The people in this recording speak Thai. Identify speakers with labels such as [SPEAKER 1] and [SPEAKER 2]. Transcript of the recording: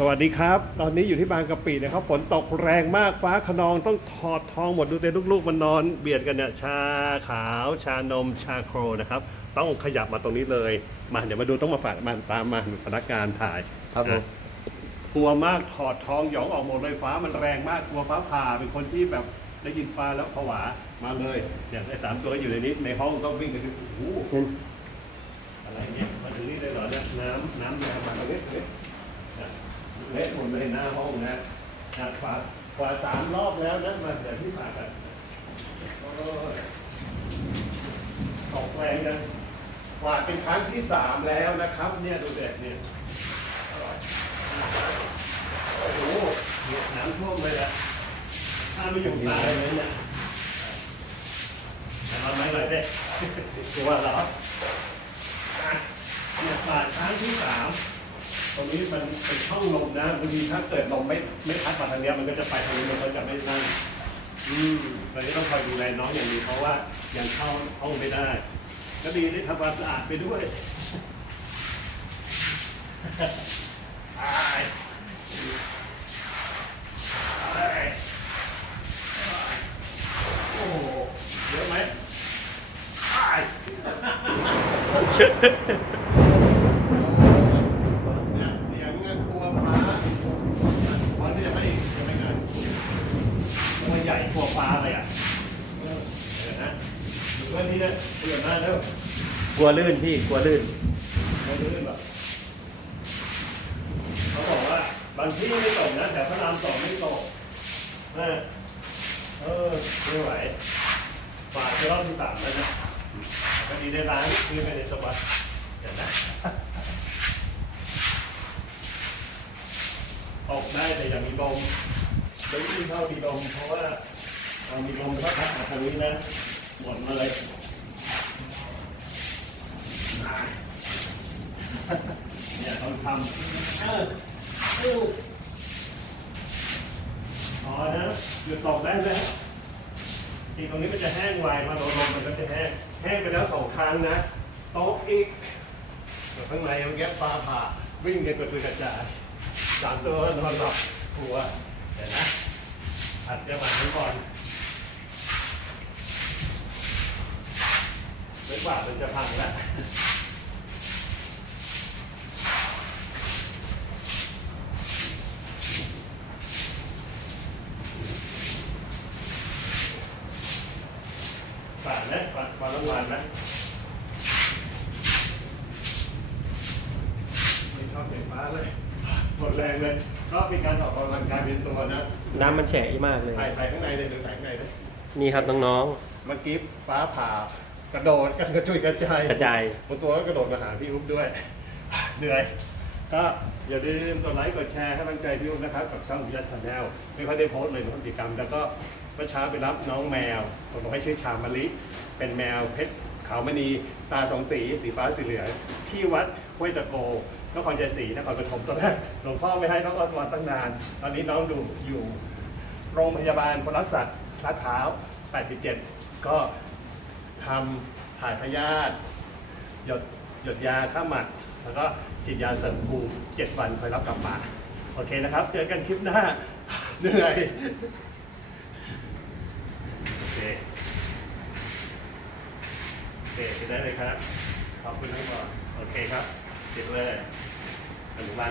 [SPEAKER 1] สวัสดีครับ ตอนนี้อยู่ที่บางกะปินะครับฝนตกแรงมากฟ้าขนองต้องถอดทองหมดดูเต็ลูกๆ มันนอนเบียดกันเนี่ยชาขาวชานมชาโครนะครับ ต้องขยับมาตรงนี้เลย มาเดี๋ยวมาดูต้องมาฝากมาตามมาพนักงานถ่าย
[SPEAKER 2] ครับผม
[SPEAKER 1] นะกลัวมากถอดทองหยองออกหมดเลยฟ้ามันแรงมากกลัวฟ้าผ่าเป็นคนที่แบบได้ยินฟ้าแล้วผวามาเลยอย่างไอ้สามตัวอยู่ในนี้ในห้องต้องวิ่งไปถึงโอ้โห
[SPEAKER 2] เห็น
[SPEAKER 1] อะไรเนี่ยมาถึงนี่เลยเหรอเนี่ยน้ำน้ำเนี่ยมาตรงนี้เละหมดเลยหน้าห้องนะนะฝาฝาสามรอบแล้วนะมาเดี๋ยที่ฝากันโอ้ยตกแรงกันฝาเป็นครั้งที่สามแล้วนะครับ เนี่ยดูเด็ดเนี่ยอร่อยโอ้โหเนี่ยน้ำท่วมเลยอะถ้าไม่อยู่ตายเลยเนี่ยเอาไม้หน่อยเด้ตัวเหรอเนี่ยผ่านครั้งที่สาม ตรงนี้มันเป็นช่องลมนะบางทีถ้าเกิดลมไม่ไม่พัดมาทางเนี้ยมันก็จะไปทางนี้มันก็จะไม่นั่นอืมตอนนี้ต้องคอยดูแลน้องอย่างดีเพราะว่ายังเข้าห้องไม่ได้ ก็ดีได้ทำความสะอาดไปด้วยอายอายโอ้โหเยอะไหมอาย เนี่ยเสียงเงินครัวฟ้าฟ้าที่จะไม่จะไม่เงินตัวใหญ่กว่าฟ้าเลยอะเออเดี๋ยวนะ ดูเพื่อนที่เนี่ยเปลี่ยนมาแล้ว
[SPEAKER 2] กลัวลื่นพี่กลัวลื่น
[SPEAKER 1] ไม่รู้เรื่องหรอกเขาบอกว่าบางที่ไม่ตกนะแต่พระรามสองไม่ตกนะเออไม่ไหวฝากจะรอบที่สามแล้วนะพอดีได้ร้านคือไปในจังหวัดเห็นไหมออกได้แต่อย่ามีลมไม่ยิ่งเข้ามีลมเพราะว่าเรามีลมพัดพัดมาทางนี้นะ หมดมาเลยอ่าเนี่ยต้องทำเออเออพอนะหยุดตกได้แล้วทีตรงนี้มันจะแห้งไวมาโดนลมมันก็จะแห้ง แห้งไปแล้วสองครั้งนะโต๊ะอีกข้างในมันแก๊บฟ้าผ่าวิ่งกันกระจุยกระจายสามตัวนอนหลับหัวเดี๋ยวนะอัดจังหวะนี้ก่อนไม่ กว่ามันจะพังแล้วป่านนะป่านป่านรางวัลนะไม่ชอบเสียงฟ้าเลยหมดแรงเลยก็มีการออกกำลังกายเป็นตัวนะ
[SPEAKER 2] น้ำมันแฉะมากเลย
[SPEAKER 1] ถ่ายถ่ายข้างในเลยหรือถ่ายข้างในเลย
[SPEAKER 2] นี่ครับน้อง
[SPEAKER 1] เมื่อกี้ฟ้าผ่า กระโดดกันกระจุยกระจาย
[SPEAKER 2] ๆกระจาย
[SPEAKER 1] บางตัวก็กระโดดมาหาพี่อุ๊บด้วย เหนื่อย ก็อย่าลืมกดไลค์กดแชร์ให้กำลังใจพี่อุ๊บนะครับกับช่องวิทยาชาแนลไม่ค่อยได้โพสต์เลยในกิจกรรมแล้วก็เมื่อเช้าไปรับน้องแมวผมบอกให้ชื่อชามะลิ เป็นแมวเพชรขาวมณีตาสองสีสีฟ้าสีเหลืองที่วัดห้วยตะโกนครใจศรีนครปฐมตอนแรกหลวงพ่อไม่ให้น้องออนมาตั้งนาน ตอนนี้น้องดูอยู่ โรงพยาบาลคนรักสัตว์ลาดพร้าว 87 ก็ ทำถ่ายพยาธิหยดหยดยาฆ่าหมัด แล้วก็ฉีดยาเสริมภูมิ7วันคอยรับกลับมา โอเคนะครับ เจอกันคลิปหน้า เหนื่อยโอเคโอเคไปได้เลยครับ ขอบคุณทั้งหมดโอเคครับเสร็จเลยอนุบาล